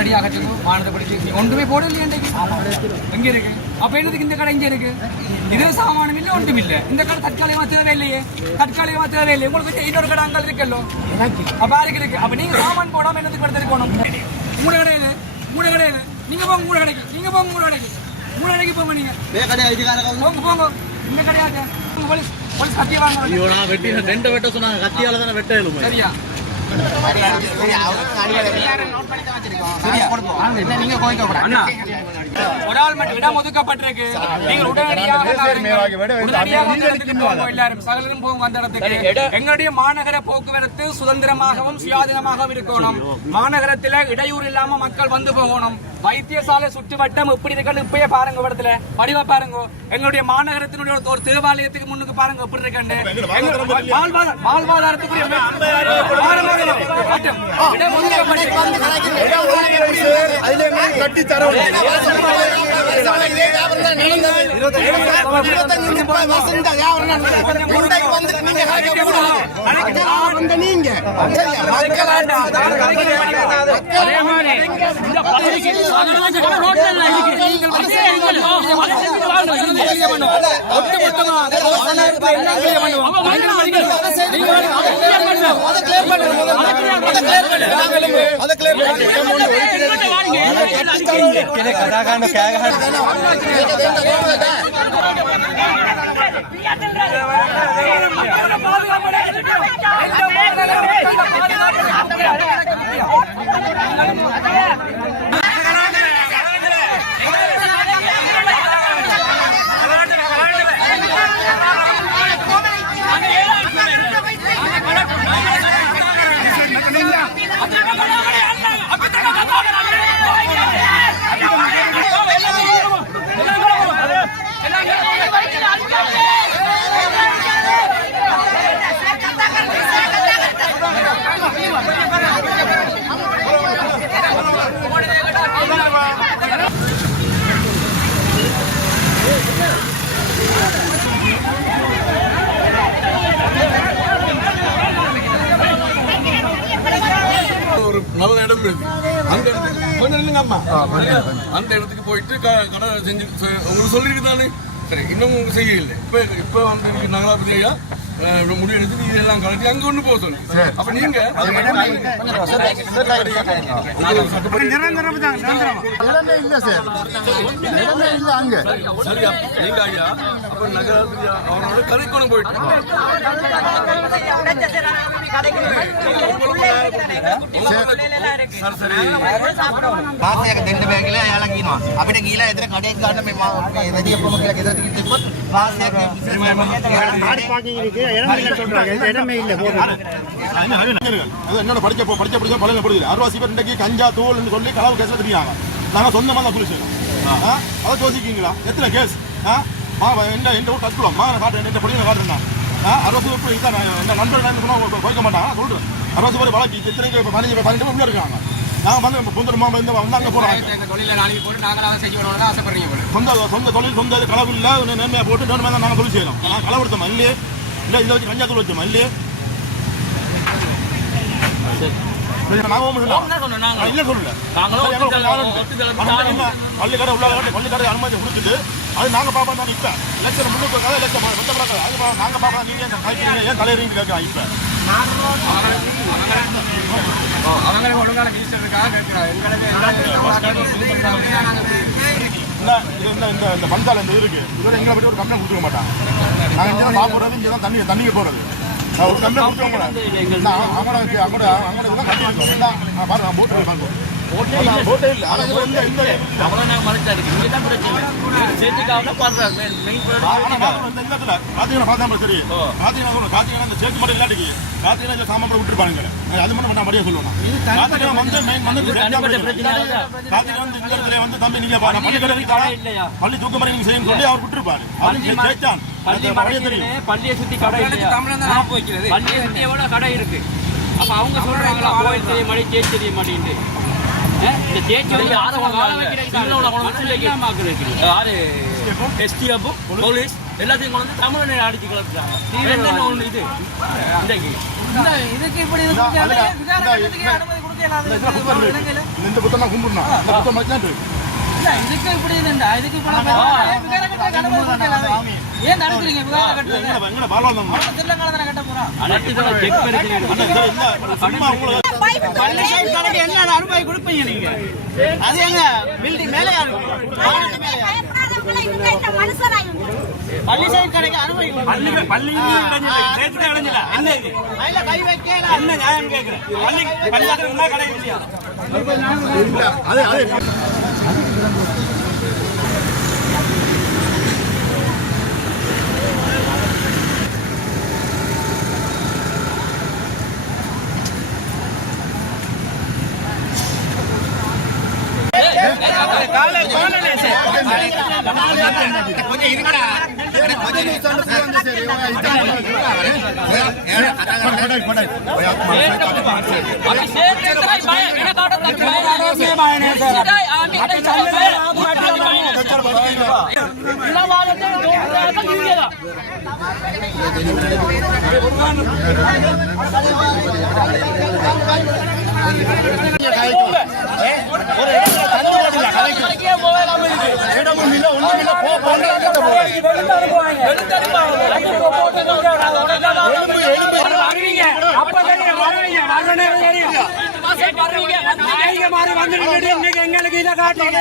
உடனடியாக மானத்தை படிச்சு நீ ஒன்றுமே போடலையே எங்க இருக்கு அப்ப என்னதுக்கு இந்த கடை இங்க இருக்கு இது சாமானம் இல்லை ஒன்றும் இல்லை இந்த கடை தற்காலிகமா தேவையில்லையே தற்காலிகமா தேவையில்லை உங்களுக்கு இன்னொரு கடை அங்கே இருக்கല്ലോ அப்ப யாருக்கு இருக்கு அப்ப நீங்க சாமான் போடாம என்னதுக்கு எடுத்துருக்கணும் மூணு கிடையாது நீங்க போங்க மூணு கடைக்கு மூணு கடைக்கு போங்க நீங்க போங்க இந்த கடையாச்சு போலீஸ் கத்திய வாங்க வெட்டி ரெண்டு வெட்ட சொன்னாங்க கத்தியால தானே வெட்ட எழுதும் சரியா ஒரு ஆள் மட்டும் இடம் ஒதுக்கப்பட்டிருக்கு நீங்கள் உடனடியாக எல்லாரும் சகலரும் போகும் அந்த இடத்துக்கு எங்களுடைய மாநகர போக்குவரத்து சுதந்திரமாகவும் சுயாதீனமாகவும் இருக்கணும் மாநகரத்தில் இடையூறு இல்லாம மக்கள் வந்து போகணும் வைத்தியசாலை சுற்றுவட்டம் எப்படி இருக்குன்னு இப்பயே பாருங்க இடத்துல படிவா பாருங்க எங்களுடைய மாநகரத்தினுடைய ஒரு தேவாலயத்துக்கு முன்னுக்கு பாருங்க எப்படி இருக்கு வாழ்வாதாரத்துக்குரிய நல்ல இடம் இருக்கு அந்த இடத்துக்கு கொஞ்சம் இல்லைங்க அம்மா அந்த இடத்துக்கு போயிட்டு கடை செஞ்சு உங்களுக்கு சொல்லிருக்கு தானே சரி இன்னும் உங்களுக்கு செய்யல இப்ப வந்து நகராபதி ஐயா முடிவு எடுத்து நீங்க எல்லாம் கலட்டி அங்க ஒண்ணு போக சொல்லி அப்ப நீங்க சரி நீங்க ஐயா அப்ப நகராபதி அவனோட கதைக்கொண்டு போயிட்டு දෙන්න බෑ කියලා එයාලා කියනවා. අපිට ගිහලා එතන කඩේ ගන්න මේ රෙදියප්පම කියලා ගෙදර තිබ්බොත් වාසියක් ஆடி பார்க்கிங் இருக்கு இடம் இல்ல சொல்றாங்க இடமே இல்ல போறது அது என்னோட படிச்ச பழங்க போடுது அறுவாசி பேர் இன்றைக்கு கஞ்சா தூள்னு சொல்லி களவு கேஸ்ல தெரியாங்க நாங்க சொந்தமா தான் புலிஸ் அதை யோசிக்கீங்களா எத்தனை கேஸ் எந்த ஊர் தற்கொலை காட்டுறேன் எந்த படிக்க காட்டுறேன் அறுபது பேர் இதான் என் நண்பர் போய்க்க மாட்டாங்க சொல்றேன் 60 பேர் வழக்கு இத்தனைக்கு 15 பேர் உள்ள இருக்காங்க நான் வந்து புந்தர் மாமா வந்து அங்கே போறாங்க சொந்த தொழில் சொந்த களவு இல்லை நேர்மையாக போட்டு நேர்மையாக தான் நாங்கள் தொழில் செய்யணும் நான் களவு எடுத்தோம் இல்லையே இல்லை இதை வச்சு கஞ்சா தூள் வச்சோம் இல்லையே இல்லை சொல்லல பள்ளிக்கடை உள்ள பள்ளிக்கடை அனுமதி கொடுத்துட்டு அது நாங்கள் பார்ப்போம் தான் இப்போ லட்சம் முன்னூறு கதை லட்சம் அது நாங்கள் பார்க்கலாம் நீங்கள் ஏன் தலைவரிங்க கேட்கலாம் இப்போ இந்த பஞ்சால இந்த இருக்கு இதுவரை எங்களை பற்றி ஒரு கம்ப்ளைண்ட் கொடுக்க மாட்டாங்க நாங்கள் இங்கே தான் சாப்பிட்றது இங்கே தான் தண்ணிக்கு போகிறது ஒரு கம்ப்ளைண்ட் கொடுக்க அவங்களோட இதெல்லாம் கட்டியிருக்கோம் பாருங்க போட்டு பாருங்க போட்டே இல்லை சாமான் விட்டுருப்பாங்க அது மட்டும் நான் படியா சொல்லுவேன் வந்து தம்பி நீங்க பள்ளி தூக்கமறை நீங்க செய்யணும் சொல்லி அவர் விட்டுருப்பாரு பள்ளியை சுத்தி கடை பள்ளியை சுத்தி எவ்வளவு கடை இருக்கு அப்ப அவங்க சொல்றாங்களா கோயில் தெரிய மாட்டேன் சேச்சி தெரிய மாட்டேன்ட்டு இந்த சேச்சி வந்து யாரு எஸ்டிஎஃப் போலீஸ் எல்லாத்தையும் கொண்டு வந்து தமிழ் அடிச்சு கிளப்பிட்டாங்க ஒண்ணு இது இதுக்கு இப்படி வைக்கலாம் இந்த புத்தம் நான் கும்பிடணும் இந்த புத்தம் வச்சாண்டு இதுக்கு இப்படி இருந்தா இதுக்கு ஏன் நடக்குறீங்க எங்கட பாலவந்தம் திருநங்கால கட்ட போறான் என்ன அனுபவி கொடுப்பீங்க நீங்க அது எங்க பில்டிங் மேலே பள்ளி சைடு கடைக்கு அனுபவி கை வைக்க என்ன நியாயம் கேட்கிறேன் பள்ளி கடை இல்லையா கொஞ்சம் இருக்கடா எங்களுக்கு இதை காட்டுங்க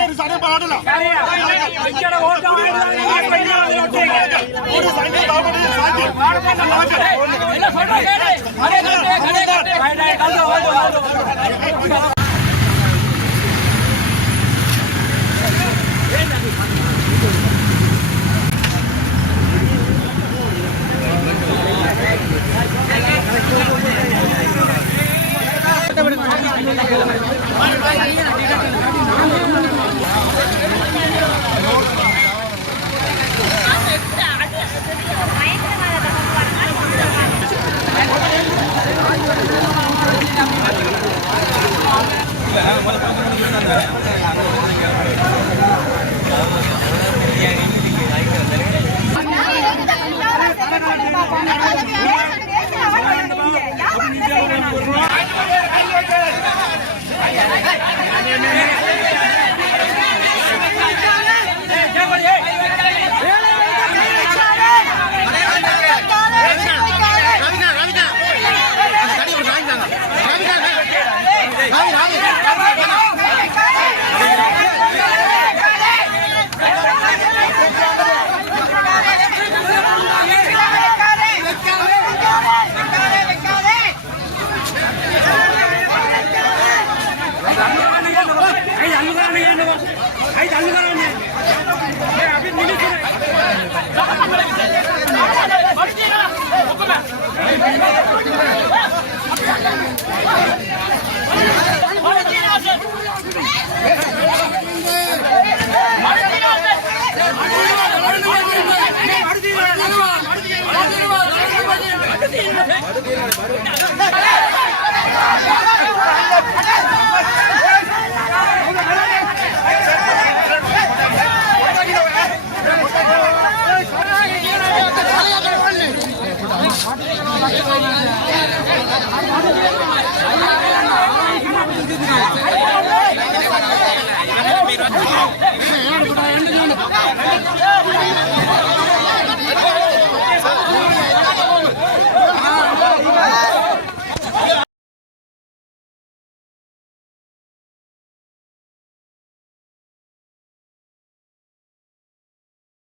Hey!